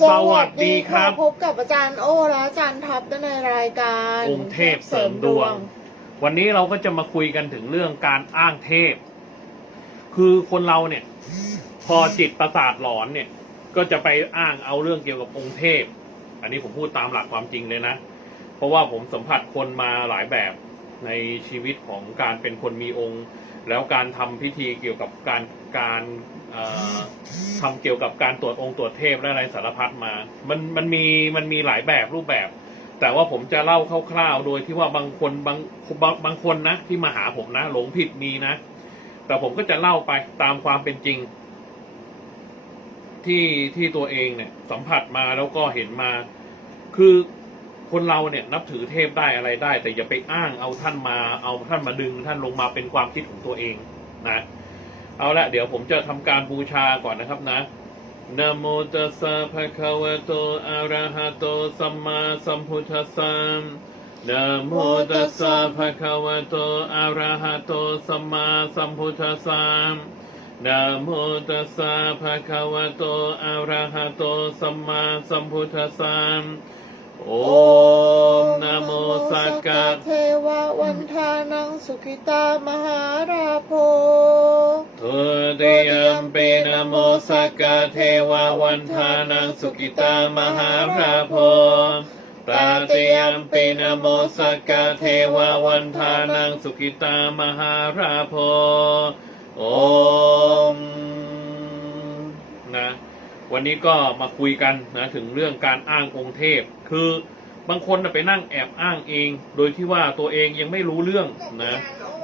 สวัสดีครับ พบกับอาจารย์โอและอาจารย์ท็อปในรายการองค์เทพเสริมดวง วันนี้เราก็จะมาคุยกันถึงเรื่องการอ้างเทพ คือคนเราเนี่ย พอจิตประสาทหลอนเนี่ย ก็จะไปอ้างเอาเรื่องเกี่ยวกับองค์เทพ อันนี้ผมพูดตามหลักความจริงเลยนะ เพราะว่าผมสัมผัสคนมาหลายแบบในชีวิตของการเป็นคนมีองค์ แล้วการทำพิธีเกี่ยวกับการ การเอ่อทำเกี่ยวกับการตรวจองค์ตรวจเทพและอะไรสารพัดมา มันมันมีมันมีหลายแบบรูปแบบ แต่ว่าผมจะเล่าคร่าวๆ โดยที่ว่าบางคนบางบางบางคนนะที่มาหาผมนะ หลงผิดมีนะ แต่ผมก็จะเล่าไปตามความเป็นจริง ที่ที่ตัวเองเนี่ย สัมผัสมาแล้วก็เห็นมา คือคนเราเนี่ยนับถือเทพได้อะไรได้ แต่อย่าไปอ้างเอาท่านมาเอาท่านมาดึง ท่านลงมาเป็นความคิดของตัวเองนะ เอาละเดี๋ยวผมจะทำการบูชาก่อนนะครับนะนะโมตัสสะภะคะวะโตอะระหะโตสัมมาสัมพุทธัสสะนะโมตัสสะภะคะวะโตอะระหะโตสัมมาสัมพุทธัสสะนะโมตัสสะภะคะวะโตอะระหะโตสัมมาสัมพุทธัสสะ โอมนโมสักกะเทวะวันทานังสุขิตามหาราโพทุติยมปีนโมสักกะเทวาวันทานังสุกิตามหาราโพตาติยมปีนโมสักกะเทวาวันทานังสุกิตามหาราโพ โอม วันนี้ก็มาคุยกันนะถึงเรื่องการอ้างองค์เทพ คือบางคนน่ะไปนั่งแอบอ้างเอง โดยที่ว่าตัวเองยังไม่รู้เรื่องนะ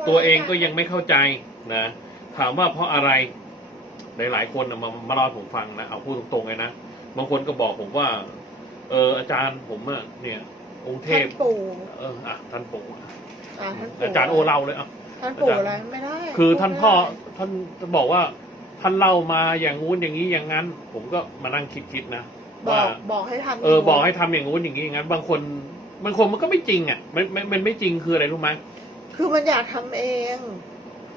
ตัวเองก็ยังไม่เข้าใจนะถามว่าเพราะอะไรหลายๆคนน่ะมามาเล่าให้ผมฟังนะเอาพูดตรงๆเลยนะบางคนก็บอกผมว่า เอออาจารย์ผมอะเนี่ย องค์เทท่านพปู่เอออะท่านปู่อะท่านปู่อาจารย์โอเล่าเลยอะท่านปู่อะไรไม่ได้ คือท่านพ่อไม่ได้ท่านจะบอกว่า ท่านเล่ามาอย่างงู้นอย่างนี้อย่างนั้น ผมก็มานั่งคิดๆนะบว่าอกบอกให้ทำเออบอกให้ทำอย่างงู้นอย่างนี้อย่างนั้น บางคนบางคนมันก็ไม่จริงอะมันมันมันไม่จริงคืออะไรรู้ไหมคือมันอยากทำเอง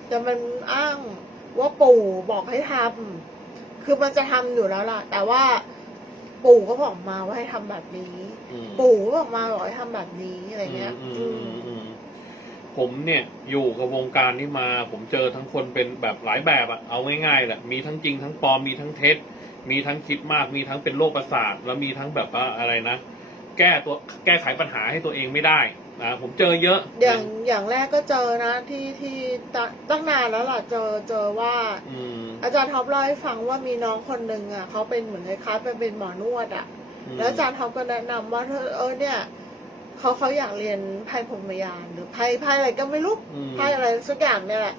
แต่มันอ้างว่าปู่บอกให้ทำคือมันจะทำอยู่แล้วล่ะ แต่ว่าปู่ก็บอกมาว่าให้ทำแบบนี้ อืม ปู่ก็บอกมาบอกให้ทำแบบนี้อะไรเงี้ยอืมอือืมมอืม ผมเนี่ยอยู่กับวงการนี้มา ผมเจอทั้งคนเป็นแบบหลายแบบอะเอาง่ายๆแหละมีทั้งจริงทั้งปลอมมีทั้งเท็จ มีทั้งคิดมาก มีทั้งเป็นโรคประสาทแล้วมีทั้งแบบว่าอะไรนะ แก้ตัวแก้ไขปัญหาให้ตัวเองไม่ได้นะผมเจอเยอะอย่างอย่างแรกก็เจอนะที่ที่ตตั้งนานแล้วล่ะเจอเจอว่าอืมอาจารย์ท็อปเล่าให้ฟังว่ามีน้องคนหนึ่งอะเขาเป็นเหมือนคล้ายๆไปเป็นหมอนวดอะ แล้วอาจารย์ท็อปก็แนะนำว่าเธอเออเนี่ย เขาเขาอยากเรียนไพ่พรหมยานหรือไพ่ไพ่อะไรก็ไม่รู้อืม ไพ่อะไรสักอย่างเนี่ยแหละ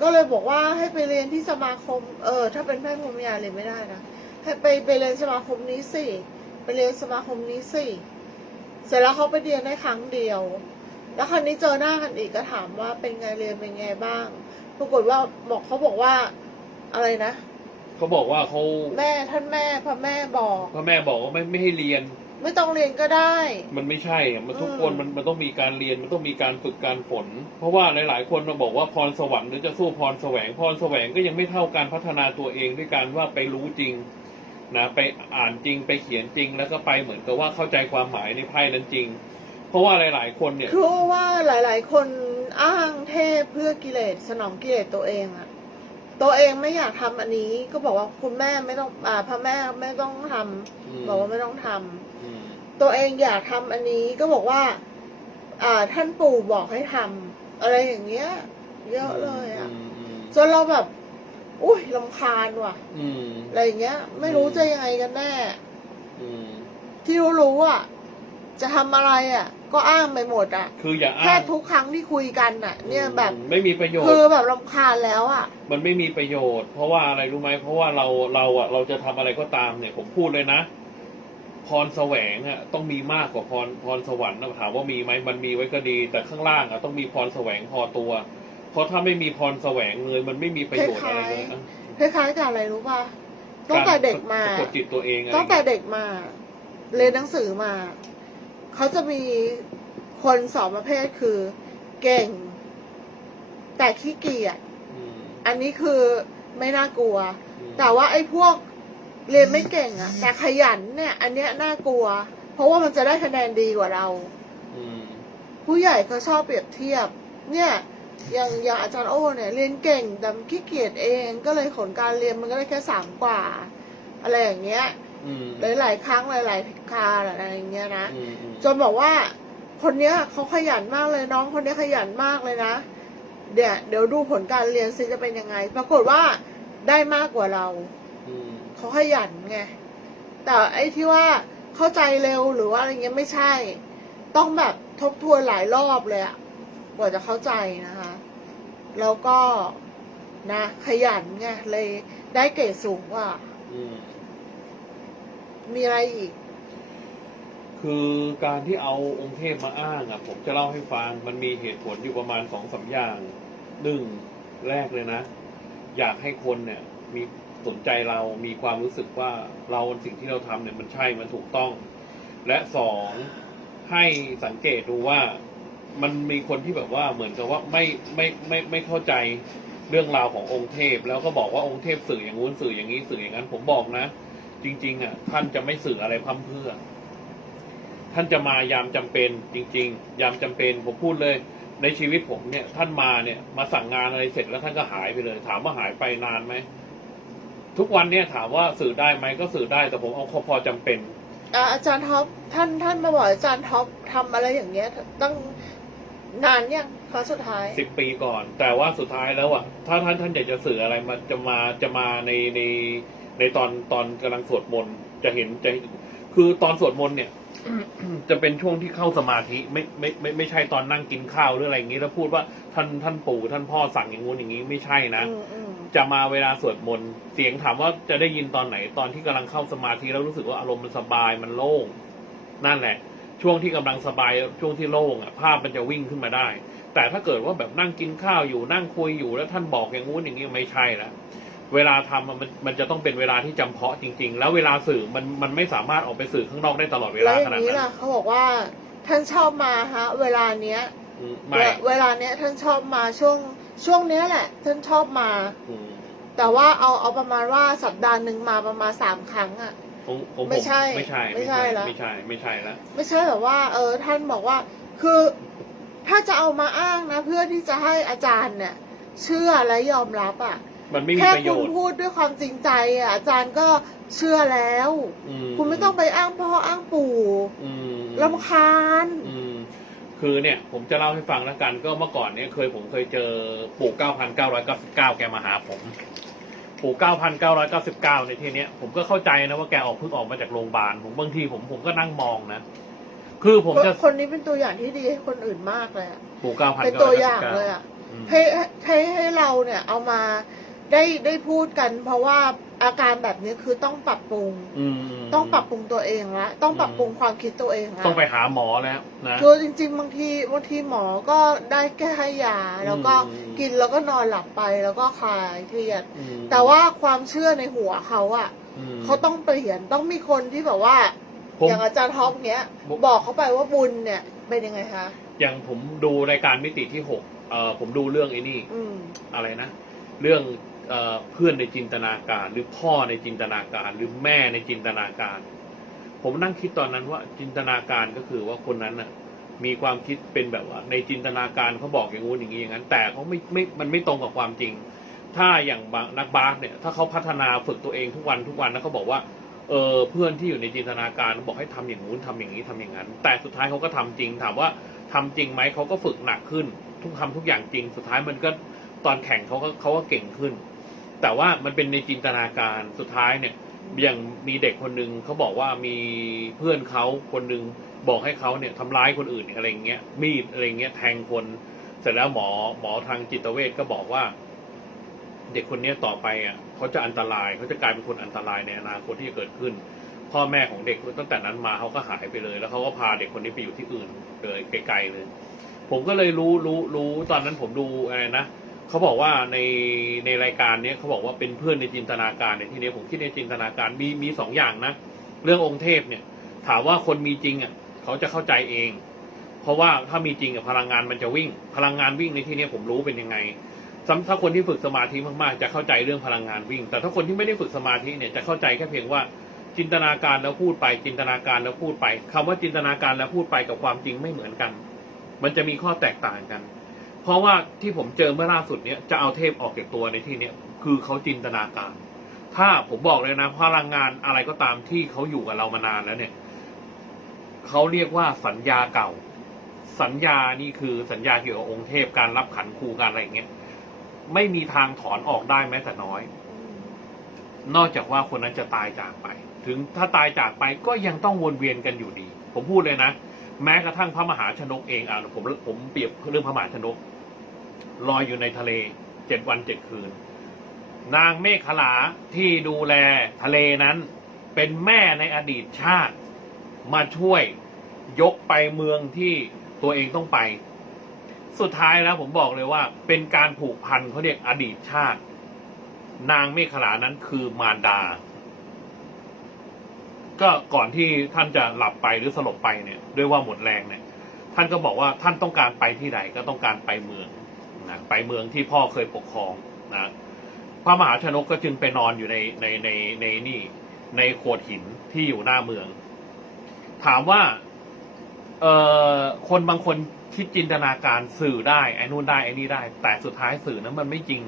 ก็เลยบอกว่าให้ไปเรียนที่สมาคม เออ ถ้าเป็นไพ่พรหมยานเรียนไม่ได้นะให้ไปไปเรียนสมาคมนี้สิไปเรียนสมาคมนี้สิเสร็จแล้วเขาไปเรียนได้ครั้งเดียว แล้วครั้นี้เจอหน้ากันอีกก็ถามว่าเป็นไงเรียนเป็นไงบ้าง ปรากฏว่าบอกเขาบอกว่าอะไรนะเขาบอกว่าเขาแม่ท่านแม่พระแม่บอก พ่อแม่บอกว่าไม่ไม่ให้เรียน ไม่ต้องเรียนก็ได้ มันไม่ใช่อะมันทุกอืมคนมันมันต้องมีการเรียนมันต้องมีการฝึกการฝน เพราะว่าหลาย ๆ คนมาบอกว่าพรสวรรค์หรือจะสู้พรแสวงพรแสวงก็ยังไม่เท่าการพัฒนาตัวเองด้วยการว่าไปรู้จริงนะไปอ่านจริงไปเขียนจริง แล้วก็ไปเหมือนกับว่าเข้าใจความหมายในไพ่นั้นจริง เพราะว่าหลาย ๆ คนเนี่ยคือว่าหลาย ๆ คนอ้างเทพเพื่อกิเลสสนองกิเลสตัวเองอะตัวเองไม่อยากทำอันนี้ก็บอกว่าคุณแม่ไม่ต้องอ่าพระแม่ไม่ต้องทำอืมบอกว่าไม่ต้องทำอืม ตัวเองอยากทำอันนี้ก็บอกว่า อ่า ท่านปู่บอกให้ทำอะไรอย่างเงี้ย เยอะเลยอะมอืมจนเราแบบ อุ้ยลำคาญว่ะอืมอะไรอย่างเงี้ย ไม่รู้จะยังไงกันแน่อืมที่รู้ๆอะจะทำอะไรอะ ก็อ้างไปหมดอะ คืออย่าแค่อ้างทุกครั้งที่คุยกันอะ เนี่ยแบบไม่มีประโยชคือน์แบบรำคาญแล้วอะ มันไม่มีประโยชน์ เพราะว่าอะไรรู้ไหมเพราะว่าเราเราอะเราจะทำอะไรก็ตามเนี่ยผมพูดเลยนะ พรแสวงอะต้องมีมากกว่าพรพรสวรรค์นะถามว่ามีไหมมันมีไว้ก็ดี แต่ข้างล่างอะต้องมีพรแสวงพอตัว เพราะถ้าไม่มีพรแสวงเลยมันไม่มีประโยชน์อะไรเลยนะคล้ายๆกับอะไรรู้ป่ะตั้งแต่เด็กมาสะกดจิตตัวเองอะไรตั้งแต่เด็กมา เรียนหนังสือมาเขาจะมีคนสองประเภทคือ เก่ง แต่ขี้เกียจอืมอันนี้คือไม่น่ากลัวอืมแต่ว่าไอ้พวก เรียนไม่เก่งอะแต่ขยันเนี่ย อันเนี้ยน่ากลัว เพราะว่ามันจะได้คะแนนดีกว่าเรา อืมผู้ใหญ่เขาชอบเปรียบเทียบ เนี่ยอย่างอย่างอาจารย์โอ้เนี่ยเรียนเก่งแต่ขี้เกียจเองก็เลยผลการเรียนมันก็ได้แค่สามกว่า อะไรอย่างเงี้ย อืมหลายๆครั้งหลายๆคราอะไรอย่างเงี้ยนะอืมอืมจนบอกว่า คนเนี้ยเขาขยันมากเลยน้องคนเนี้ยขยันมากเลยนะเดี๋ยวเดี๋ยวดูผลการเรียนซิจะเป็นยังไง ปรากฏว่าได้มากกว่าเรา เขาขยันไง แต่ไอ้ที่ว่าเข้าใจเร็วหรือว่าอะไรเงี้ยไม่ใช่ ต้องแบบทบทวนหลายรอบเลยอะกว่าจะเข้าใจนะคะ แล้วก็นะขยันไงเลยได้เกรดสูงกว่า อืม มีอะไรอีก คือการที่เอาองค์เทพมาอ้างอะ ผมจะเล่าให้ฟังมันมีเหตุผลอยู่ประมาณสองสามอย่างหนึ่งแรกเลยนะ อยากให้คนเนี่ย มี สนใจเรามีความรู้สึกว่าเราสิ่งที่เราทำเนี่ยมันใช่มันถูกต้อง และสองให้สังเกตดูว่ามันมีคนที่แบบว่าเหมือนกับว่าไม่ไม่ไม่ไม่เข้าใจเรื่องราวขององค์เทพ แล้วก็บอกว่าองค์เทพสื่ออย่างงู้นสื่ออย่างนี้สื่ออย่างนั้น ผมบอกนะ จริง ๆ อะ ท่านจะไม่สื่ออะไรพร่ำเพื่อ ท่านจะมายามจำเป็นจริง ๆ ยามจำเป็นผมพูดเลย ในชีวิตผมเนี่ย ท่านมาเนี่ยมาสั่งงานอะไรเสร็จแล้วท่านก็หายไปเลย ถามว่าหายไปนานไหม ทุกวันเนี่ยถามว่าสื่อได้ไหมก็สื่อได้แต่ผมเอาพอจำเป็น อ่าอาจารย์ท็อปท่านท่านมาบอกอาจารย์ท็อปทำอะไรอย่างเงี้ยตั้งนานยังครั้งสุดท้ายสิบปีก่อน แต่ว่าสุดท้ายแล้วอะถ้าท่านท่านอยากจะสื่ออะไรมาจะมาจะมาในในในตอนตอนกำลังสวดมนต์จะเห็นจะคือตอนสวดมนต์เนี่ยจะเป็นช่วงที่เข้าสมาธิไม่ไม่ไม่ไม่ใช่ตอนนั่งกินข้าวหรืออะไรอย่างนี้แล้วพูดว่าท่านท่านปู่ท่านพ่อสั่งอย่างงู้นอย่างนี้ไม่ใช่นะอืมอืม จะมาเวลาสวดมนต์เสียงถามว่าจะได้ยินตอนไหนตอนที่กำลังเข้าสมาธิแล้วรู้สึกว่าอารมณ์มันสบายมันโล่ง นั่นแหละ ช่วงที่กำลังสบายช่วงที่โล่งอะภาพมันจะวิ่งขึ้นมาได้ แต่ถ้าเกิดว่าแบบนั่งกินข้าวอยู่นั่งคุยอยู่แล้วท่านบอกอย่างงู้นอย่างนี้ไม่ใช่ละเวลาทำอะมันมันจะต้องเป็นเวลาที่จำเพาะจริง ๆ แล้วเวลาสื่อมันมันไม่สามารถออกไปสื่อข้างนอกได้ตลอดเวแล้ลาวอขย่านาดงนี้นั้นล่ะเขาบอกว่าท่านชอบมาฮะ เวลาเนี้ยอืมไม่เวเวลาเนี้ยท่านชอบมาช่วง ช่วงเนี้ยแหละท่านชอบมา อืมแต่ว่าเอาเอาประมาณว่าสัปดาห์หนึ่งมาประมาณสามครั้งอะ ของของผมไม่ใช่ไม่ใช่ ไม่ใช่ ละ ไม่ใช่ ไม่ใช่ละ ไม่ใช่แบบว่า เออ ท่านบอกว่า คือถ้าจะเอามาอ้างนะ เพื่อที่จะให้อาจารย์เนี่ย เชื่อและยอมรับอะมันไม่มีแค่ประโยคุณชน์พูดด้วยความจริงใจอะอาจารย์ก็เชื่อแล้ว อืคุณไม่ต้องไปอ้างพ่ออ้างปู่อืมลำคาญ อืม คือเนี่ยผมจะเล่าให้ฟังแล้วกัน ก็เมื่อก่อนเนี่ยเคยผมเคยเจอปู่เก้าพันเก้าร้อยเก้าสิบเก้าแกมาหาผมปู่เก้าพันเก้าร้อยเก้าสิบเก้าในทีเนี้ยผมก็เข้าใจนะว่าแกออกเพิ่งออกมาจากโรงพยาบาลผมบางทีผมผมก็นั่งมองนะ คือผมจะคนนี้เป็นตัวอย่างที่ดีให้คนอื่นมากเลยอะปู่เก้าพันเป็นเก้าตัวร้อยอเก้าย่างสิบเก้าเลยอะให้ให้ให้เราเนี่ยเอามาได้ได้พูดกันเพราะว่า อาการแบบนี้คือต้องปรับปรุงต้องปรับปรุงตัวเองละต้องปรับปรุงความคิดตัวเองละต้องไปหาหมอแล้วนะ คือจริง ๆ บางทีบางทีหมอก็ได้แค่ให้ยา แล้วก็อืม กินแล้วก็นอนหลับไปแล้วก็คลายเครียด อืมแต่ว่าความเชื่อในหัวเขาอะอืมเขาต้องเปลี่ยนต้องมีคนที่แบบว่า ผมอย่างอาจารย์ท็อปเนี้ย ผม บอกเขาไปว่าบุญเนี่ยเป็นยังไงคะ อย่างผมดูรายการมิติที่หกเอ่อผมดูเรื่องไอ้นี่ อืม อะไรนะ เรื่อง เพื่อนในจินตนาการ หรือพ่อในจินตนาการ หรือแม่ในจินตนาการ ผมนั่งคิดตอนนั้นว่าจินตนาการก็คือว่าคนนั้นน่ะมีความคิดเป็นแบบว่า ในจินตนาการเขาบอกอย่างงู้นอย่างนี้อย่างนั้น แต่เขาไม่ไม่มันไม่ตรงกับความจริง ถ้าอย่างนักบาสเนี่ย ถ้าเขาพัฒนาฝึกตัวเองทุกวันทุกวันแล้วเขาบอกว่าเออเพื่อนที่อยู่ในจินตนาการบอกให้ทำอย่างงู้นทำอย่างนี้ทำอย่างนั้น แต่สุดท้ายเขาก็ทำจริง ถามว่าทำจริงไหมเขาก็ฝึกหนักขึ้น ทุกทำทุกอย่างจริง สุดท้ายมันก็ตอนแข่งเขาก็เขาก็เก่งขึ้น แต่ว่ามันเป็นในจินตนาการสุดท้ายเนี่ย อย่างมีเด็กคนหนึ่งเขาบอกว่ามีเพื่อนเขาคนหนึ่งบอกให้เขาเนี่ยทำร้ายคนอื่นอะไรอย่างเงี้ยมีดอะไรอย่างเงี้ยแทงคนเสร็จแล้วหมอหมอทางจิตเวชก็บอกว่า เด็กคนนี้ต่อไปอะเขาจะอันตรายเขาจะกลายเป็นคนอันตรายในอนาคตที่จะเกิดขึ้น พ่อแม่ของเด็กตั้งแต่นั้นมาเขาก็หายไปเลย แล้วเขาก็พาเด็กคนนี้ไปอยู่ที่อื่นเลยไกลๆเลย ผมก็เลยรู้รู้รู้ตอนนั้นผมดูอะไรนะ เขาบอกว่าในในรายการเนี้ยเขาบอกว่าเป็นเพื่อนในจินตนาการในที่นี้ผมคิดในจินตนาการมีมีสองอย่างนะ เรื่ององค์เทพเนี่ย ถามว่าคนมีจริงอะเขาจะเข้าใจเอง เพราะว่าถ้ามีจริงอะพลังงานมันจะวิ่ง พลังงานวิ่งในที่นี้ผมรู้เป็นยังไงถ้าคนที่ฝึกสมาธิมากๆ จะเข้าใจเรื่องพลังงานวิ่ง แต่ถ้าคนที่ไม่ได้ฝึกสมาธิเนี่ยจะเข้าใจแค่เพียงว่าจินตนาการแล้วพูดไป จินตนาการแล้วพูดไปคำว่าจินตนาการแล้วพูดไปกับความจริงไม่เหมือนกัน มันจะมีข้อแตกต่างกัน ราะว่าที่ผมเจอเมื่อล่าสุดเนี่ยจะเอาเทพออกจากตัวในที่เนี้ยคือเขาจินตนาการ ถ้าผมบอกเลยนะพลังงานอะไรก็ตามที่เขาอยู่กับเรามานานแล้วเนี่ยเขาเรียกว่าสัญญาเก่า สัญญานี่คือสัญญาเกี่ยวกับองค์เทพการรับขันครูการอะไรอย่างเงี้ยไม่มีทางถอนออกได้แม้แต่น้อย นอกจากว่าคนนั้นจะตายจากไป ถึงถ้าตายจากไปก็ยังต้องวนเวียนกันอยู่ดี ผมพูดเลยนะ แม้กระทั่งพระมหาชนกเองอะผมผมเปรียบเรื่องพระมหาชนก ลอยอยู่ในทะเลเจ็ดวันเจ็ดคืน นางเมฆขลาที่ดูแลทะเลนั้น เป็นแม่ในอดีตชาติ มาช่วยยกไปเมืองที่ตัวเองต้องไป สุดท้ายแล้วผมบอกเลยว่า เป็นการผูกพันเขาเรียกอดีตชาติ นางเมฆขลานั้นคือมารดา ก็ก่อนที่ท่านจะหลับไปหรือสลบไปเนี่ย ด้วยว่าหมดแรงเนี่ย ท่านก็บอกว่าท่านต้องการไปที่ไหนก็ต้องการไปเมือง นะไปเมืองที่พ่อเคยปกครองนะพระมหาชนกก็จึงไปนอนอยู่ในในในในนี่ในโขดหินที่อยู่หน้าเมือง ถามว่าเอ่อคนบางคนคิดจินตนาการสื่อได้ไอ้นู่นได้ไอ้นี่ได้ แต่สุดท้ายสื่อนั้นมันไม่จริง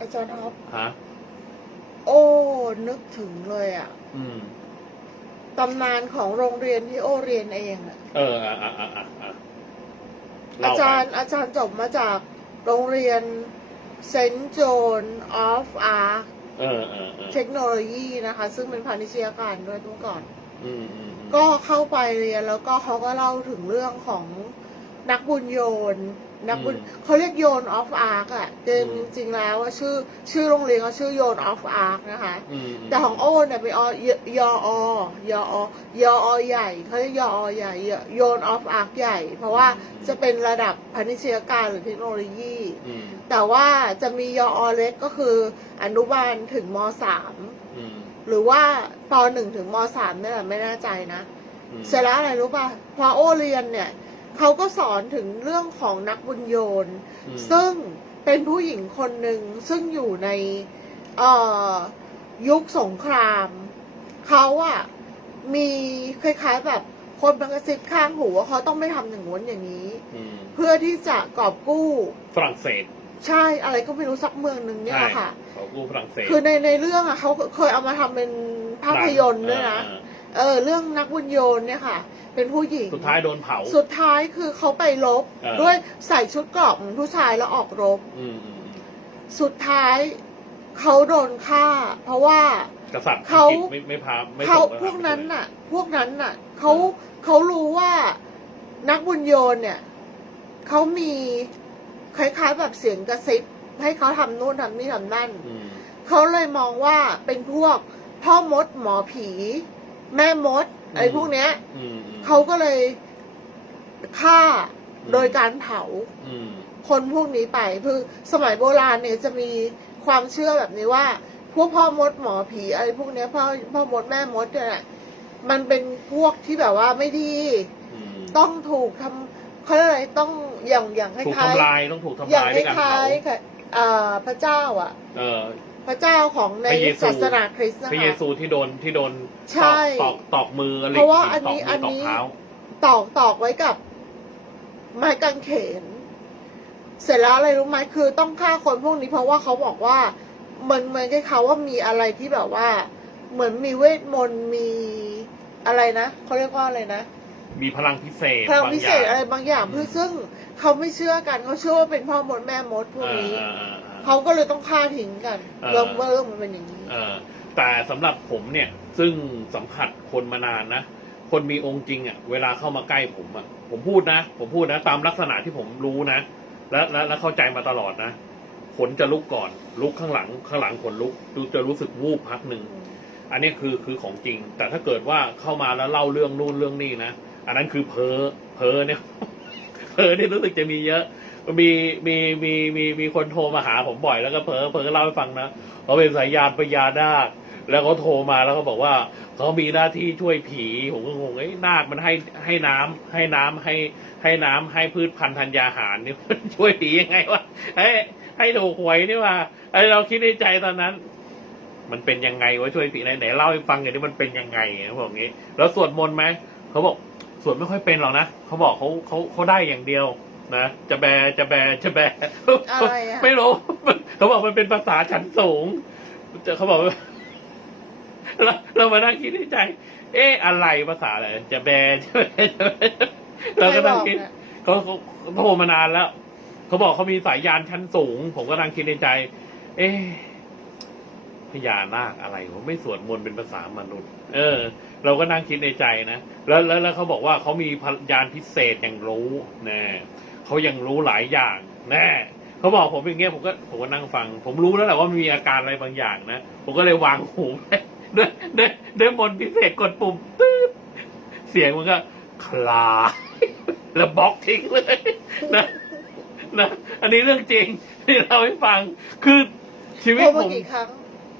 อาจารย์ท็อปฮะโอ้นึกถึงเลยอะ อืมตำนานของโรงเรียนที่โอเรียนเองอะเอออะอะอะอะอะอาเล่ไปจารย์อาจารย์จบมาจาก โรงเรียนเซนต์โจนออฟอาร์เออเออเออเทคโนโลยีนะคะ ซึ่งเป็นพาณิชยการด้วยเมื่อก่อน อืมอืมอืมก็เข้าไปเรียนแล้วก็เขาก็เล่าถึงเรื่องของนักบุญโยน นักบุญเขาเรียกโยนออฟอาร์กอะแต่จริงๆแล้วว่าชื่อชื่อโรงเรียนเขาชื่อโยนออฟอาร์กนะคะอืมแต่ของโอ้เนี่ยเป็นอยยออยอยอใหญ่เขาเรียกยอใหญ่โยนออฟอาร์กใหญ่ เพราะว่าจะเป็นระดับพาณิชยการหรือเทคโนโลยีอืมแต่ว่าจะมียอเล็กก็คืออนุบาลถึงมสามอืมหรือว่าปหนึ่งถึงมสามเนี่ยแหละไม่แน่ใจนะอืมเสร็จแล้วอะไรรู้ป่ะพอโอเรียนเนี่ย เขาก็สอนถึงเรื่องของนักบุญโยน อืม ซึ่งเป็นผู้หญิงคนหนึ่งซึ่งอยู่ในเอ่อยุคสงคราม เขาอะมีคล้ายๆแบบคนบังกระซิบข้างหูว่าเขาต้องไม่ทำอย่างง้นอย่างนี้ อืมเพื่อที่จะกอบกู้ ฝรั่งเศสใช่อะไรก็ไม่รู้สักเมืองหนึ่งเนี่ยแหละค่ะ เขากู้ฝรั่งเศสคือในในเรื่องอะเขาเคยเอามาทำเป็นภาพยนตร์ด้วยนะเออ เออเรื่องนักบุญโยนเนี่ยค่ะ เป็นผู้หญิง สุดท้ายโดนเผา สุดท้ายคือเขาไปรบเออ ด้วยใส่ชุดเกราะเหมือนผู้ชายแล้วออกรบ อืมอืมอืมสุดท้ายเขาโดนฆ่า เพราะว่า กษัตริย์เขา อังกฤษไม่ไม่พาไม่เขาส่งทหรพวกนั้นไปช่ยน่ะ พวกนั้นน่ะเขาเขารู้ว่านักบุญโยนเนี่ยเขามีคล้ายๆแบบเสียงกระซิบให้เขาทำนู่นทำนี่ทำนั่น อืมเขาเลยมองว่าเป็นพวกพ่อมดหมอผี แม่มดอะไรพวกเนี้ยอืมอืมเขาก็เลยฆ่าอืมโดยการเผา อืม คนพวกนี้ไปคือสมัยโบราณเนี่ยจะมีความเชื่อแบบนี้ว่า พวกพ่อมดหมอผีอะไรพวกเนี้ยพ่อพ่อมดแม่มดเนี่ยมันเป็นพวกที่แบบว่าไม่ดีอืมต้องถูกทำเขาเรียกอะไรต้องอย่างอย่างคถูกล้ายทำลายต้องถูกๆทำอย่างลายคด้วยการล้าเผายๆค่ะอ่าพระเจ้าอะ เออ พระเจ้าของในพระเยซู ศาสนาคริสต์นะพระเยคะ ซูที่โดนที่โดนใช่ตอกตอกตอกมือเหล็กเพราะว่าหิอันนี้ตอกมือตอัอนกนี้เท้าตอกตอกไว้กับไม้กางเขน เสร็จแล้วอะไรรู้ไหมคือต้องฆ่าคนพวกนี้เพราะว่าเขาบอกว่าเหมือนเหมือนกับเขาว่ามีอะไรที่แบบว่า เหมือนมีเวทมนต์มีอะไรนะเขาเรียกว่าอะไรนะ มีพลังพิเศษพลังบาพิอเศย่างษอะไรบางอย่างเพื่อซึ่งเขาไม่เชื่อกันเขาเชื่อว่าเป็นพ่อมดแม่มดพวกนี้ เออเออเออ เขาก็เลยต้องฆ่าทิ้งกันเออ เรื่องเรื่องมันเป็นอย่างนี้ เออแต่สำหรับผมเนี่ยซึ่งสัมผัสคนมานานนะ คนมีองค์จริงอะเวลาเข้ามาใกล้ผมอะผมพูดนะ ผมพูดนะ ตามลักษณะที่ผมรู้นะ และและและเข้าใจมาตลอดนะขนจะลุกก่อน ลุกข้างหลัง ข้างหลังขนลุกดูจะรู้สึกวูบพักหนึ่ง อันนี้คือคือของจริง แต่ถ้าเกิดว่าเข้ามาแล้วเล่าเรื่องนู่นเรื่องนี่นะ อันนั้นคือเพ้อเพ้อเนี่ย เพ้อนี่รู้สึกจะมีเยอะ มีมีมีมีมีคนโทรมาหาผมบ่อยแล้วก็เพ้อเพ้อเล่าให้ฟังนะเขาเป็นสายยานพญานาคแล้วเขาโทรมาแล้วเขาบอกว่าเขามีหน้าที่ช่วยผีผมก็งงไอ้นาคมันให้ให้น้ำให้น้ำให้ให้น้ำให้พืชพันธุ์ธัญญาหารนี่มันช่วยผียังไงวะเฮ้ให้ถูกหวยนี่ว่าไอเราคิดในใจตอนนั้น มันเป็นยังไงวะช่วยพี่ไหนไหนเล่าให้ฟังหน่อยดิมันเป็นยังไงเขาบอกงี้ แล้วสวดมนต์ไหมเขาบอกสวดไม่ค่อยเป็นหรอกนะเขาบอกเขาเขาเขาได้อย่างเดียว นะจะแบจะแบจะแบอะไรอะ ไม่รู้ เขาบอกมันเป็นภาษาชั้นสูงเขาบอกว่าเราเรามานั่งคิดในใจ เอ๊ะอะไรภาษาอะไรจะแบจะแบจะแบเราก็นั่งคิดใครบอกเนี่ยเขาเขาเขาโทรมานานแล้วเขาบอกเขามีสายยานชั้นสูง ผมก็นั่งคิดในใจ เอ๊ะพญานาคอะไรวะไม่สวดมนต์เป็นภาษามนุษย์ เออ เราก็นั่งคิดในใจนะแล้วแล้วแล้วเขาบอกว่าเขามีพยานพิเศษอย่างรู้นะ เขายังรู้หลายอย่างแน่เขาบอกผมอย่างเงี้ยผมก็ผมก็นั่งฟัง ผมรู้แล้วแหละว่ามันมีอาการอะไรบางอย่างนะผมก็เลยวางหูไปด้วยด้วยด้วยมนต์พิเศษกดปุ่มตืดเสียงมันก็คลายแล้วบล็อกทิ้งเลยนะนะอันนี้เรื่องจริงที่เราให้ฟังคือชีวิตโทรมาผมกี่ครั้ง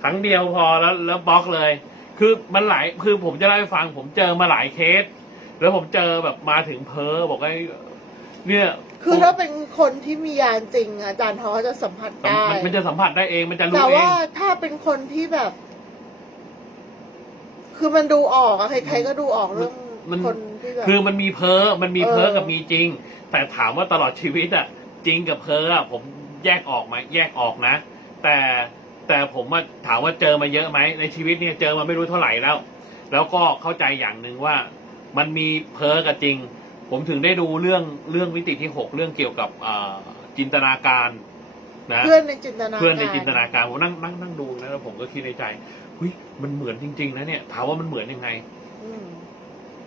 ครั้งเดียวพอแล้วแล้วบล็อกเลย คือมันหลายคือผมจะเล่าให้ฟัง ผมเจอมาหลายเคส แล้วผมเจอแบบมาถึงเพ้อบอกว่าเนี่ย คือถ้าเป็นคนที่มียานจริงอะอาจารย์เขาจะสัมผัสได้ มันมันจะสัมผัสได้เอง มันจะรู้แต่เอว่างถ้าเป็นคนที่แบบ คือมันดูออกอะใครๆก็ดูออกเรื่องมัน คนที่แบบ คือมันมีเพ้อ มันมีเพ้อเออ กับมีจริง แต่ถามว่าตลอดชีวิตอะจริงกับเพ้ออะผมแยกออกไหมแยกออกนะ แต่แต่ผมว่าถามว่าเจอมาเยอะไหมในชีวิตเนี่ยเจอมาไม่รู้เท่าไหร่แล้ว แล้วก็เข้าใจอย่างหนึ่งว่า มันมีเพ้อกับจริง ผมถึงได้ดูเรื่องเรื่องวิติที่หกเรื่องเกี่ยวกับอ่าจินตนาการนะเพื่อนในจินตนาการเพื่อนในจินตนาการผมนั่งนั่งนั่งดูนะแล้วผมก็คิดในใจเฮ้ยมันเหมือนจริง ๆ นะเนี่ยถามว่ามันเหมือนยังไงอืม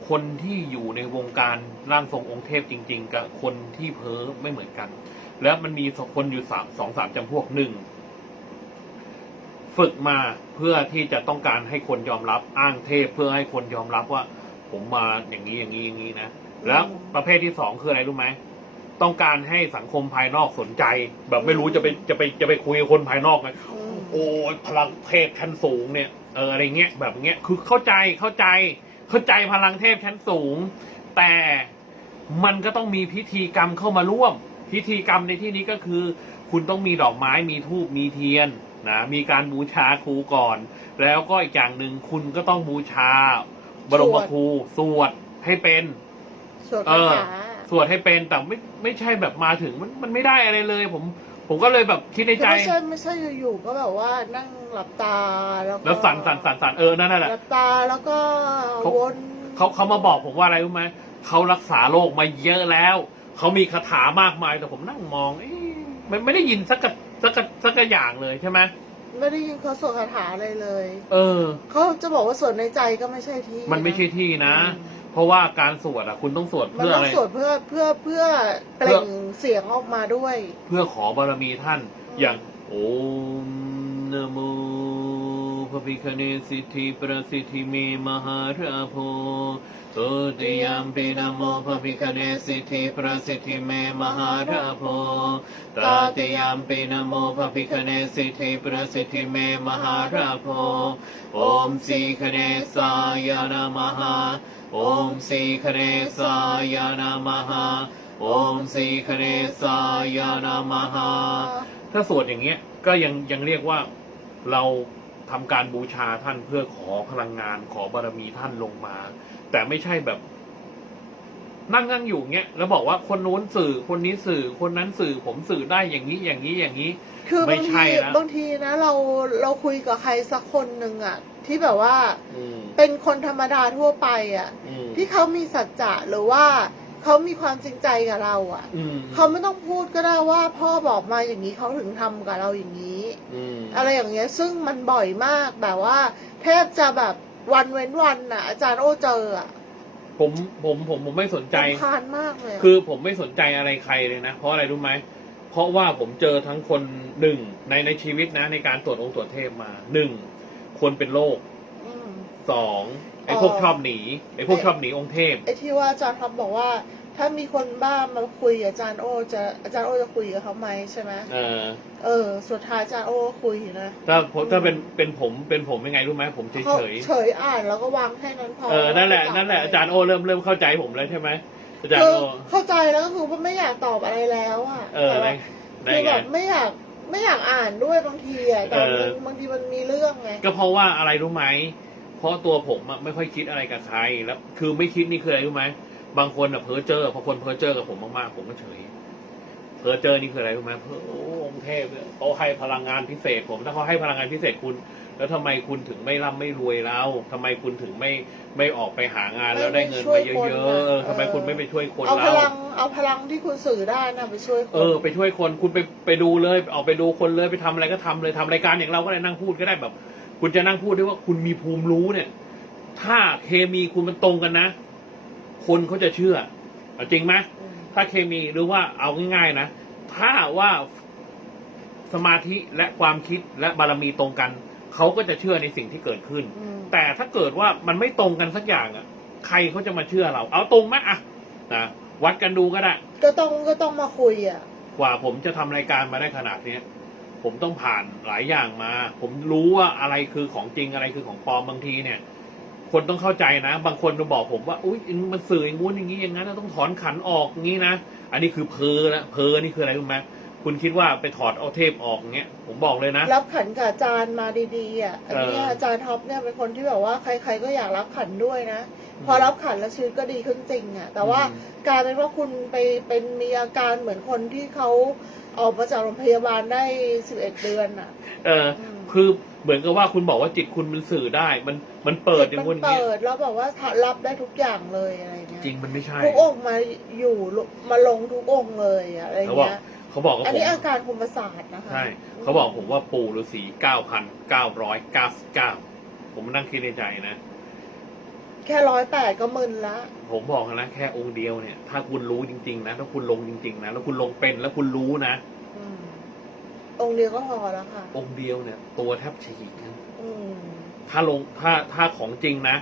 คนที่อยู่ในวงการร่างทรงองค์เทพจริง ๆ กับคนที่เพ้อไม่เหมือนกัน แล้วมันมีคนอยู่สามสองสามจำพวกหนึ่งฝึกมาเพื่อที่จะต้องการให้คนยอมรับอ้างเทพเพื่อให้คนยอมรับว่า ผมมาอย่างนี้อย่างนี้อย่างนี้นะ แล้วประเภทที่สองคืออะไรรู้ไหมต้องการให้สังคมภายนอกสนใจ แบบไม่รู้จะไปจะไปจะไปคุยกับคนภายนอกไงอืมโอ้ยพลังเทพชั้นสูงเนี่ยเอออะไรเงี้ยแบบเงี้ยคือเข้าใจเข้าใจ เข้าใจพลังเทพชั้นสูง แต่มันก็ต้องมีพิธีกรรมเข้ามาร่วม พิธีกรรมในที่นี้ก็คือ คุณต้องมีดอกไม้มีธูปมีเทียนนะมีการบูชาครูก่อน แล้วก็อีกอย่างหนึ่งคุณก็ต้องบูชา บรมครูสวดให้เป็น สวดเอคาอ ถาสวดให้เป็นแต่ไม่ไม่ใช่แบบมาถึงมันมันไม่ได้อะไรเลย ผม ผมก็เลยแบบคิดในใจ ไม่ใช่ไม่ใช่อยู่ๆก็แบบว่านั่งหลับตาแล้วก็แล้วสั่นสั่นสั่นสั่นเออนั่นแหละหลับตาแล้วก็เขา วนเขาเขามาบอกผมว่าอะไรรู้ไหมเขารักษาโรคมาเยอะแล้ว เขามีคาถามากมายแต่ผมนั่งมองเอ๊ะมันไม่ได้ยินสักกะสักกะสักกะอย่างเลยใช่ไหมไม่ได้ยินเขาสวดคาถาอะไรเลย เออ เขาจะบอกว่าสวดในใจก็ไม่ใช่ที่มันไม่ใช่ที่นะ อืมเพ ราะว่าการสวดอะ คุณต้องสวดมันเพื่อต้ออะงไร สวดเพื่อเพื่อเพื่อเปล่งเสียงออกมาด้วย เพื่อขอบารมีท่านอืมอย่างโอมนะโมพระพิคเนศสิทธิประสิทธิเมมหาราโพโตติยามปินะโมพระพิคเนศสิทธิประสิทธิเมมหาราโพตาติยามปินะโมพระพิคเนศสิทธิประสิทธิเมมหาราโพโอมสีคเนสายนะมหา โอมสีคเนสายนะมหาโอมสีคเนสายานามหาถ้าสวดอย่างเงี้ยก็ยังยังเรียกว่าเราทำการบูชาท่านเพื่อขอพลังงานขอบารมีท่านลงมา แต่ไม่ใช่แบบ นั่งนั่งอยู่เงี้ยแล้วบอกว่าคนนู้นสื่อคนนี้สื่อคนนั้นสื่อผมสื่อได้อย่างนี้อย่างนี้อย่างนี้ คือไม่บางใช่ทีนะบางทีนะ เราเราคุยกับใครสักคนหนึ่งอะ ที่แบบว่า อืมเป็นคนธรรมดาทั่วไปอะอืมที่เขามีสัจจะหรือว่าเขามีความจริงใจกับเราอะอืมเขาไม่ต้องพูดก็ได้ว่าพ่อบอกมาอย่างนี้เขาถึงทำกับเราอย่างนี้ อืมอะไรอย่างเงี้ย ซึ่งมันบ่อยมากแบบว่า แทบจะแบบวันเว้นวันน่ะ อาจารย์โอเจออะผมผมผมผมไม่สนใจ รำคาญมากเลยะคือผมไม่สนใจอะไรใครเลยนะ เพราะอะไรรู้ไหม เพราะว่าผมเจอทั้งคนหนึ่งในในชีวิตนะ ในการตรวจองค์ตรวจเทพมาหนึ่ง คนเป็นโรคมสองไอ้พวกอ๋อชอบหนีไอ้พวกชอบหนีองค์เทพ ไอ้ที่ว่าอาจารย์ท็อปบอกว่า ถ้ามีคนบ้ามาคุยกับอาจารย์โอจะอาจารย์โอจะคุยกับเขาไหมใช่ไหมเออ เออ สุดท้ายอาจารย์โอก็คุยนะ ถ้าผมถ้าเป็นเป็นผมเป็นผมยังไงรู้ไหมผมเฉยเขาเฉยเฉยอ่านแล้วก็วางแค่นั้นพอเออนั่นแหละนั่นแหละอาจารย์โอเริ่มเริ่มเข้าใจผมแล้วใช่ไหมอาจารย์คือโอเข้าใจแล้วก็คือว่าไม่อยากตอบอะไรแล้วอะเออแต่ได้ว่าได้คือไงแบบไม่อยาก ไม่อยากอ่านด้วยบางทีอะแต่เออมันบางทีมันมีเรื่องไงก็เพราะว่าอะไรรู้ไหม เพราะตัวผมอะไม่ค่อยคิดอะไรกับใคร แล้ว คือไม่คิดนี่คืออะไรรู้ไหม บางคนอะเพ้อเจอพอคนเพ้อเจอกับผมมากๆ ผมก็เฉย เพ้อเจอนี่คืออะไรรู้ไหมเพ้อโอ้ องค์เทพเนี่ยเขาให้พลังงานพิเศษ ผมถ้าเขาให้พลังงานพิเศษคุณ แล้วทำไมคุณถึงไม่ร่ำไม่รวยแล้วทำไมคุณถึงไม่ไม่ออกไปหางานแล้วได้เงินมาเยอะๆเออทำไมคุณไม่ไปช่วยคนเอาพเราลังเอาพลังที่คุณสื่อได้นะไปช่วยคนเออไปช่วยคนคุณไปไปดูเลยออกไปดูคนเลยไปทำอะไรก็ทำเลยทำรายการอย่างเราก็ได้นั่งพูดก็ได้แบบ คุณจะนั่งพูดด้วยว่าคุณมีภูมิรู้เนี่ย ถ้าเคมีคุณมันตรงกันนะ คนเขาจะเชื่อเอาจริงไหมมถ้าเคมีหรือว่าเอาง่ายๆนะ ถ้าว่า สมาธิและความคิดและบารมีตรงกัน เขาก็จะเชื่อในสิ่งที่เกิดขึ้น อืม แต่ถ้าเกิดว่ามันไม่ตรงกันสักอย่างอะ ใครเขาจะมาเชื่อเรา เอาตรงไหมอะนะวัดกันดูก็ได้ ก็ต้องก็ต้องมาคุยอะ กว่าผมจะทำรายการมาได้ขนาดเนี้ยผมต้องผ่านหลายอย่างมา ผมรู้ว่าอะไรคือของจริงอะไรคือของปลอมบางทีเนี่ย คนต้องเข้าใจนะ บางคนมาบอกผมว่าอุ้ยมันสื่ออย่างงู้นอย่างนี้อย่างนั้นนะต้องถอนขันออกงี้นะอันนี้คือเพอละเพอนี่คืออะไรรู้ไหม คุณคิดว่าไปถอดเอาเทปออกเงี้ยผมบอกเลยนะ รับขันกับอาจารย์มาดีๆอะอันเนี้ยเออออาจารย์ท็อปเนี่ยเป็นคนที่แบบว่าใคร ๆ ก็อยากรับขันด้วยนะ พอรับขันแล้วชีวิตก็ดีขึ้นจริงอะ แต่ว่าอืมกลายเป็นว่าคุณไปเป็นมีอาการเหมือนคนที่เขาออกมาจากโรงพยาบาลได้สิบเอ็ดเดือนอะ เอออืมคือเหมือนกับว่าคุณบอกว่าจิตคุณมันสื่อได้ มันมันเปิดอย่างมังู้นอย่างเงี้ยเปิดแล้วแบบว่ารับได้ทุกอย่างเลยอะไรเงี้ยจริงมันไม่ใช่ทุกองค์มาอยู่มาลงทุกองค์เลยอะอะไรเขาบอกเงี้ย เขาบอกกับอันผมนี้อาการคุมประสาทนะคะใช่เขาบอกผมว่าปู่ฤาษีเก้าพันเก้าร้อยเก้าสิบเก้าผมนั่งคิดในใจนะ แค่ร้อยแปดก็มึนละผมบอกนะแค่องค์เดียวเนี่ย ถ้าคุณรู้จริง ๆ นะ ถ้าคุณลงจริง ๆ นะ แล้วคุณลงเป็นแล้วคุณรู้นะ อืมองค์เดียวก็พอแล้วค่ะ องค์เดียวเนี่ย ตัวแทบฉีกนะอืมถ้าลงถ้าถ้าของจริงนะ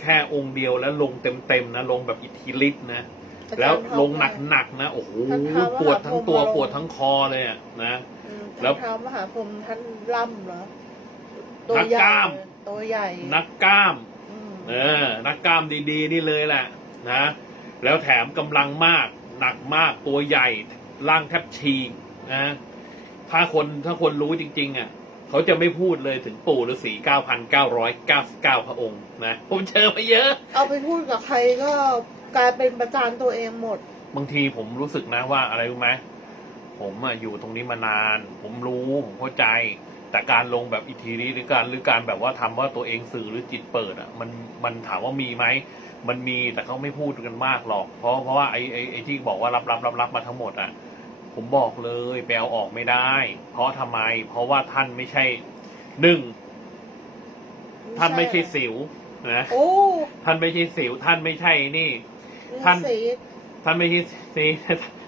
แค่องค์เดียวแล้วลงเต็มๆนะ ลงแบบอิทธิฤทธิ์นะอาจารย์ แล้วลงท็อปหนักๆนะโอ้โหท่านท้าวปวดทั้งตัวมหาพรหมปวดทั้งคอเลยอะนะอืมแล้วท่านเท้ามหาพรหมท่านล่ำเหรอตัวนักใหญ่กล้าม ตัวใหญ่นักกล้าม อืมเออ นักกล้ามดีๆ นี่เลยแหละนะ แล้วแถมกำลังมาก หนักมาก ตัวใหญ่ ร่างแทบฉีกนะ ถ้าคนถ้าคนรู้จริง ๆ อะ เขาจะไม่พูดเลยถึงปู่ฤาษี9,999 พระองค์นะ ผมเจอมาเยอะ เอาไปพูดกับใครก็ กลายเป็นประจานตัวเองหมด บางทีผมรู้สึกนะว่าอะไรรู้ไหมผมอะอยู่ตรงนี้มานาน ผมรู้ผมเข้าใจ แต่การลงแบบอิทธิฤทธิ์หรือการหรือการแบบว่าทำว่าตัวเองสื่อหรือจิตเปิดอะมันมันถามว่ามีไหมมันมีแต่เขาไม่พูดกันมากหรอก เพราะเพราะว่าไอ้ไอ้ไอ้ที่บอกว่ารับรับรับรับมาทั้งหมดอะผมบอกเลยไปเอาออกไม่ได้ เพราะทำไม เพราะว่าท่านไม่ใช่หนึ่งท่านไม่ใช่สิวนะโอ้ท่านไม่ใช่สิวท่านไม่ใช่นี่มี ท่านสีดท่านไม่ใช่นี่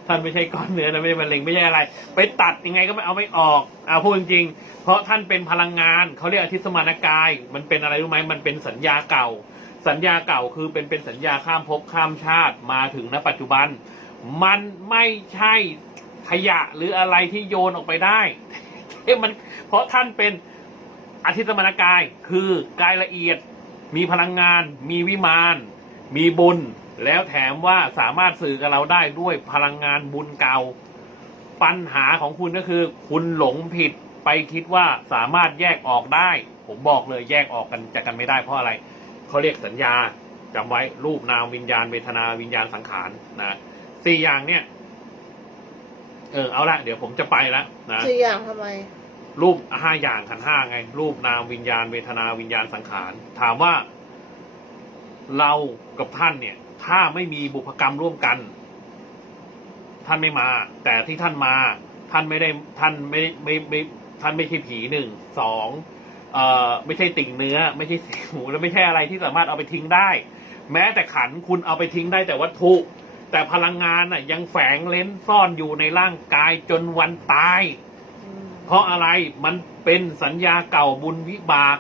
ท่านไม่ใช่ก้อนเนื้อนะไม่ใช่มะเร็งไม่ใช่อะไร ไปตัดยังไงก็ไม่เอาไม่ออกอ่าพูดจริงๆเพราะท่านเป็นพลังงานเขาเรียกอธิสมานกาย มันเป็นอะไรรู้ไหมมันเป็นสัญญาเก่า สัญญาเก่าคือเป็นเป็นสัญญาข้ามภพข้ามชาติมาถึงณปัจจุบัน มันไม่ใช่ขยะหรืออะไรที่โยนออกไปได้ที่มันเพราะท่านเป็นอธิสมานกายคือกายละเอียด มีพลังงาน มีวิมาน มีบุญ แล้วแถมว่าสามารถสื่อกับเราได้ด้วยพลังงานบุญเก่า ปัญหาของคุณก็คือ คุณหลงผิดไปคิดว่าสามารถแยกออกได้ ผมบอกเลยแยกออกกันจากกันไม่ได้เพราะอะไรเขาเรียกสัญญาจำไว้รูปนามวิญญาณเวทนาวิญญาณสังขารนะสี่อย่างเนี่ย เออเอาละเดี๋ยวผมจะไปแล้วนะสี่อย่างทำไม รูปห้าอย่างขันธ์ห้าไง รูปนามวิญญาณเวทนาวิญญาณสังขาร ถามว่า เรากับท่านเนี่ย ถ้าไม่มีบุพกรรมร่วมกัน ท่านไม่มา แต่ที่ท่านมา ท่านไม่ได้ท่านไม่ไม่ไม่ท่านไม่ใช่ผีหนึ่งสองเอ่อไม่ใช่ติ่งเนื้อ ไม่ใช่สิวและไม่ใช่อะไรที่สามารถเอาไปทิ้งได้ แม้แต่ขันคุณเอาไปทิ้งได้แต่วัตถุ แต่พลังงานน่ะ ยังแฝงเล้นซ่อนอยู่ในร่างกายจนวันตาย เพราะอะไรมันเป็นสัญญาเก่าบุญวิบาก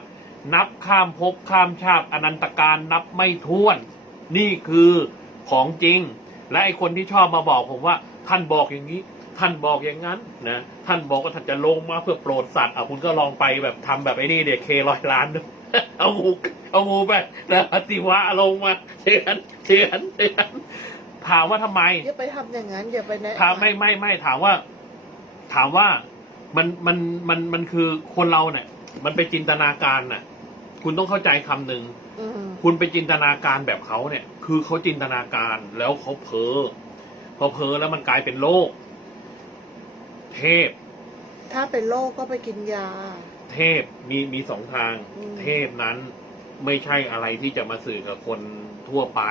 นับข้ามภพข้ามชาติอนันตการนับไม่ถ้วน นี่คือของจริง และไอคนที่ชอบมาบอกผมว่า ท่านบอกอย่างนี้ ท่านบอกอย่างนั้นนะท่านบอกว่าท่านจะลงมาเพื่อโปรดสัตว์อะคุณก็ลองไปแบบทำแบบไอ้นี่เดี๋ยเคร้อยล้านดูเอางูเอางูไปนะอติวะลงมาเชือนเชือนเชือนถามว่าทำไมอย่าไปทำอย่างนั้นอย่าไปแนะถามไม่ไม่ไม่ถามว่า ถามว่ามันมันมันมันคือคนเราเนี่ยมันไปจินตนาการน่ะ คุณต้องเข้าใจคำหนึ่งอืมคุณไปจินตนาการแบบเขาเนี่ย คือเขาจินตนาการแล้วเขาเพ้อพอเพ้อแล้วมันกลายเป็นโรคเทพ ถ้าเป็นโรคก็ไปกินยา เทพมีมีสองทาง อืม เทพนั้นไม่ใช่อะไรที่จะมาสื่อกับคนทั่วไป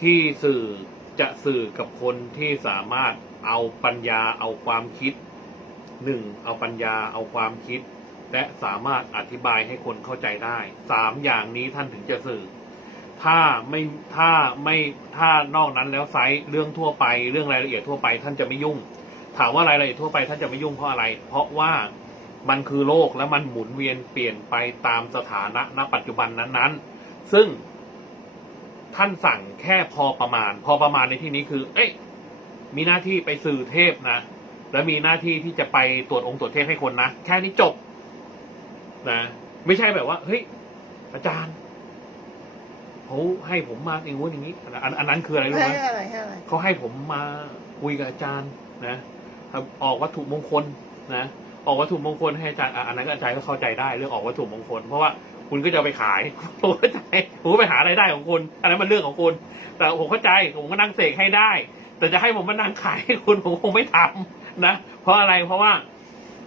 ที่สื่อจะสื่อกับคนที่สามารถเอาปัญญาเอาความคิดหนึ่งเอาปัญญาเอาความคิด และสามารถอธิบายให้คนเข้าใจได้สามอย่างนี้ท่านถึงจะสื่อ ถ้าไม่ถ้าไม่ถ้านอกนั้นแล้วไซส์เรื่องทั่วไป เรื่องรายละเอียดทั่วไปท่านจะไม่ยุ่ง ถามว่ารายละเอียดทั่วไปท่านจะไม่ยุ่งเพราะอะไร เพราะว่ามันคือโลกและมันหมุนเวียนเปลี่ยนไปตามสถานะณปัจจุบันนั้นๆ ซึ่งท่านสั่งแค่พอประมาณ พอประมาณในที่นี้คือ เอ๊ะมีหน้าที่ไปสื่อเทพนะ และมีหน้าที่ที่จะไปตรวจองค์ตรวจเทพให้คนนะ แค่นี้จบ นะ ไม่ใช่แบบว่า เฮ้ย อาจารย์เขาให้ผมมาอย่างงู้นอย่างนี้อันอันนั้นคืออะไรรู้ให้ไหมอะไรให้อะไรเขาให้ผมมาคุยกับอาจารย์นะออกวัตถุมงคลนะออกวัตถุมงคลให้อาจารย์อะอันนั้นก็อาจารย์ก็เข้าใจได้เรื่องออกวัตถุมงคล เพราะว่าคุณก็จะเอาไปขายผมเข้าใจผมก็ไปหารายได้ของคุณอันนั้นมันเรื่องของคุณ แต่ผมเข้าใจผมก็นั่งเสกให้ได้ แต่จะให้ผมมานั่งขายให้คุณผมคงไม่ทำนะเพราะอะไรเพราะว่า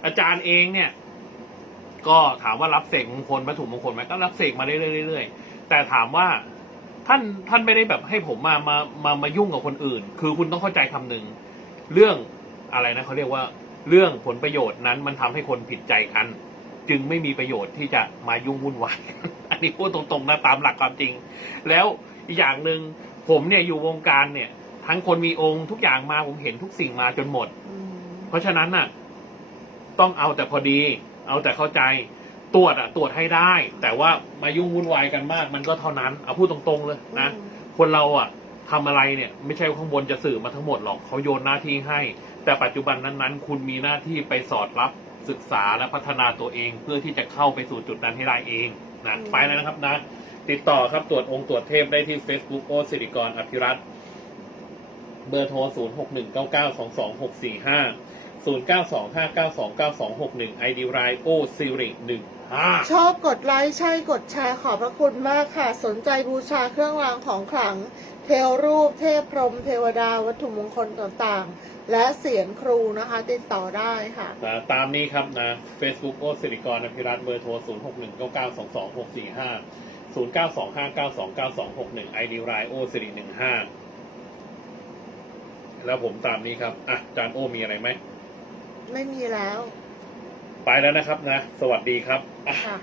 อาจารย์เองเนี่ย ก็ถามว่ารับเสกมงคลวัตถุมงคลไหมก็รับเสกมาเรื่อยๆแต่ถามว่าท่านท่านไม่ได้แบบให้ผมมามามามายุ่งกับคนอื่น คือคุณต้องเข้าใจคำหนึ่งเรื่องอะไรนะเขาเรียกว่าเรื่องผลประโยชน์นั้นมันทำให้คนผิดใจกัน จึงไม่มีประโยชน์ที่จะมายุ่งวุ่นวายอันนี้พูดตรงๆนะตามหลักความจริง แล้วอีกอย่างหนึ่งผมเนี่ยอยู่วงการเนี่ย ทั้งคนมีองค์ทุกอย่างมาผมเห็นทุกสิ่งมาจนหมด เพราะฉะนั้นน่ะ ต้องเอาแต่พอดี เอาแต่เข้าใจตรวจอะตรวจให้ได้ แต่ว่ามายุ่งวุ่นวายกันมาก มันก็เท่านั้นเอาพูดตรงๆเลยนะอืมคนเราอะทำอะไรเนี่ยไม่ใช่ว่าข้างบนจะสื่อมาทั้งหมดหรอกเขาโยนหน้าที่ให้ แต่ปัจจุบันนั้นๆ คุณมีหน้าที่ไปสอดรับศึกษาและพัฒนาตัวเอง เพื่อที่จะเข้าไปสู่จุดนั้นให้ได้เองนะไปแล้วนะครับนะ ติดต่อครับตรวจองค์ตรวจเทพได้ที่ Facebook โอสิริกรอภิรัตน์เบอร์โทร 0 6 1 9 9 2 2 6 4 5 0 9 2 5 9 2 9 2 6 1 ID ไรโอซิริ1 5ชอบกดไลค์ใช่กดแชร์ขอบพระคุณมากค่ะ สนใจบูชาเครื่องรางของขลัง เทวรูปเทพพรหมเทวดาวัตถุมงคลต่างๆ และเสียงครูนะคะ ติดต่อได้ค่ะนะตามนี้ครับนะ Facebook โอสิริกรอภิรัตน์เบอร์โทร 0 6 1 9 9 2 2 6 4 5 0 9 2 5 9 2 9 2 6 1 ID ไรโอสิริ15แล้วผมตามนี้ครับ อะอาจารย์โอมีอะไรไหม ไม่มีแล้ว ไปแล้วนะครับนะ สวัสดีครับอะค่ะ